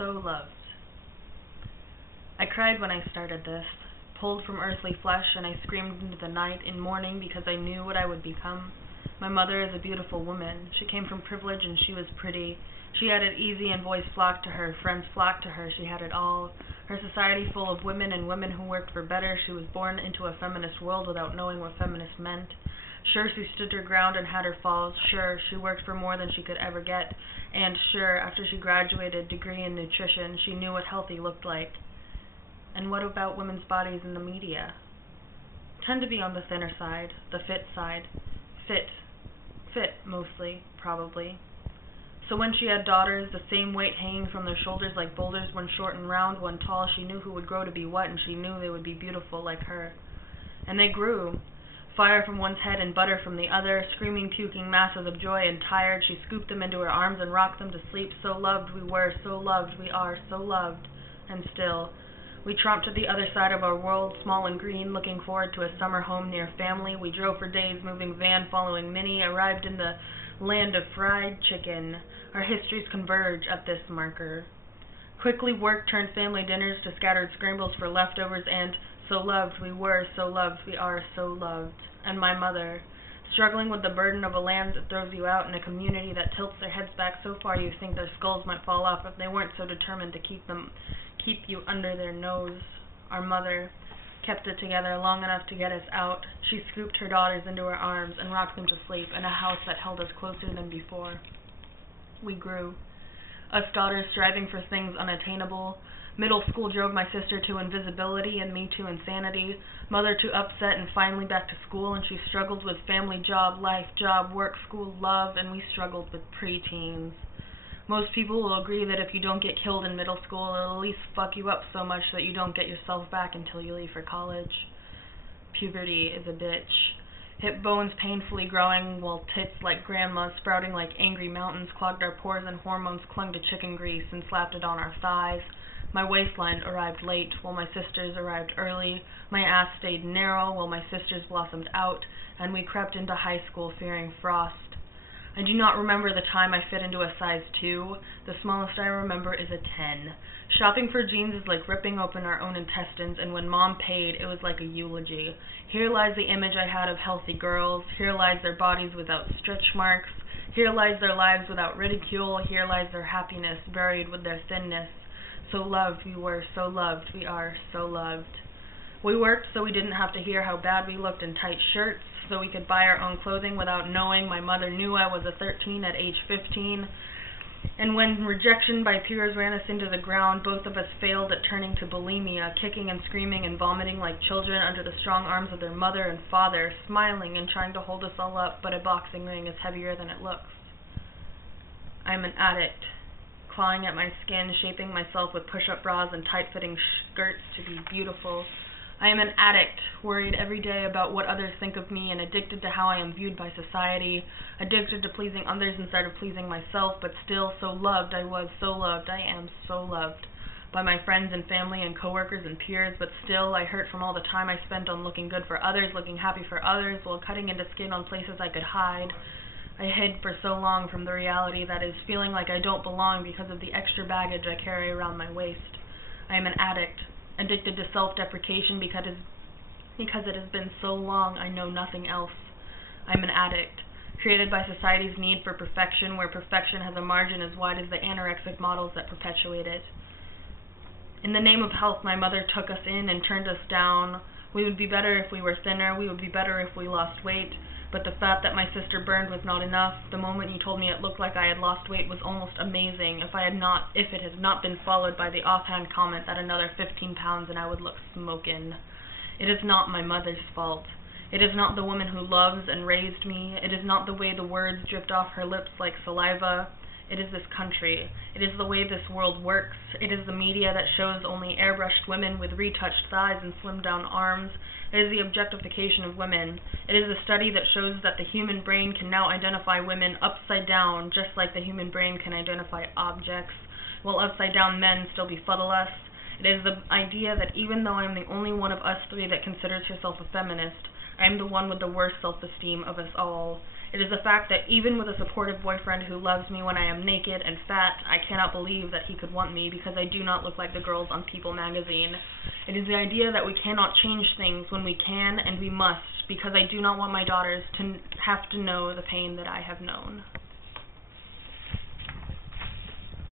so loved. I cried when I started this, pulled from earthly flesh, and I screamed into the night in mourning because I knew what I would become. My mother is a beautiful woman. She came from privilege and she was pretty. She had it easy and boys flocked to her, friends flocked to her, she had it all. Her society full of women and women who worked for better. She was born into a feminist world without knowing what feminist meant. Sure, she stood her ground and had her falls. Sure, she worked for more than she could ever get. And sure, after she graduated, degree in nutrition, she knew what healthy looked like. And what about women's bodies in the media? Tend to be on the thinner side, the fit side. Fit, mostly, probably. So when she had daughters, the same weight hanging from their shoulders like boulders, one short and round, one tall, she knew who would grow to be what, and she knew they would be beautiful like her. And they grew. Fire from one's head and butter from the other, screaming, puking masses of joy, and tired, she scooped them into her arms and rocked them to sleep. So loved we were, so loved we are, so loved. And still, we tromped to the other side of our world, small and green, looking forward to a summer home near family. We drove for days, moving van, following Minnie, arrived in the land of fried chicken. Our histories converge at this marker. Quickly work turned family dinners to scattered scrambles for leftovers, and so loved we were, so loved we are, so loved. And my mother, struggling with the burden of a land that throws you out in a community that tilts their heads back so far you think their skulls might fall off if they weren't so determined to keep you under their nose. Our mother kept it together long enough to get us out. She scooped her daughters into her arms and rocked them to sleep in a house that held us closer than before. We grew, us daughters striving for things unattainable. Middle school drove my sister to invisibility and me to insanity, mother to upset and finally back to school, and she struggled with family, job, life, job, work, school, love, and we struggled with preteens. Most people will agree that if you don't get killed in middle school, it'll at least fuck you up so much that you don't get yourself back until you leave for college. Puberty is a bitch. Hip bones painfully growing, while tits like grandmas sprouting like angry mountains clogged our pores and hormones clung to chicken grease and slapped it on our thighs. My waistline arrived late, while my sisters arrived early. My ass stayed narrow, while my sisters blossomed out, and we crept into high school fearing frost. I do not remember the time I fit into a size 2. The smallest I remember is a 10. Shopping for jeans is like ripping open our own intestines, and when Mom paid, it was like a eulogy. Here lies the image I had of healthy girls. Here lies their bodies without stretch marks. Here lies their lives without ridicule. Here lies their happiness buried with their thinness. So loved we were, so loved we are, so loved. We worked so we didn't have to hear how bad we looked in tight shirts, so we could buy our own clothing without knowing. My mother knew I was a 13 at age 15. And when rejection by peers ran us into the ground, both of us failed at turning to bulimia, kicking and screaming and vomiting like children under the strong arms of their mother and father, smiling and trying to hold us all up, but a boxing ring is heavier than it looks. I'm an addict, clawing at my skin, shaping myself with push-up bras and tight-fitting skirts to be beautiful. I am an addict, worried every day about what others think of me and addicted to how I am viewed by society, addicted to pleasing others instead of pleasing myself, but still so loved I was, so loved I am, so loved by my friends and family and coworkers and peers, but still I hurt from all the time I spent on looking good for others, looking happy for others, while cutting into skin on places I could hide. I hid for so long from the reality that is feeling like I don't belong because of the extra baggage I carry around my waist. I am an addict, addicted to self-deprecation because it has been so long I know nothing else. I'm an addict, created by society's need for perfection, where perfection has a margin as wide as the anorexic models that perpetuate it. In the name of health, my mother took us in and turned us down. We would be better if we were thinner, we would be better if we lost weight, but the fat that my sister burned was not enough. The moment you told me it looked like I had lost weight was almost amazing, if it had not been followed by the offhand comment that another 15 pounds and I would look smokin'. It is not my mother's fault. It is not the woman who loves and raised me. It is not the way the words dripped off her lips like saliva. It is this country. It is the way this world works. It is the media that shows only airbrushed women with retouched thighs and slimmed down arms. It is the objectification of women. It is the study that shows that the human brain can now identify women upside down, just like the human brain can identify objects, while upside down men still befuddle us. It is the idea that even though I am the only one of us three that considers herself a feminist, I am the one with the worst self-esteem of us all. It is the fact that even with a supportive boyfriend who loves me when I am naked and fat, I cannot believe that he could want me because I do not look like the girls on People magazine. It is the idea that we cannot change things when we can and we must, because I do not want my daughters to have to know the pain that I have known.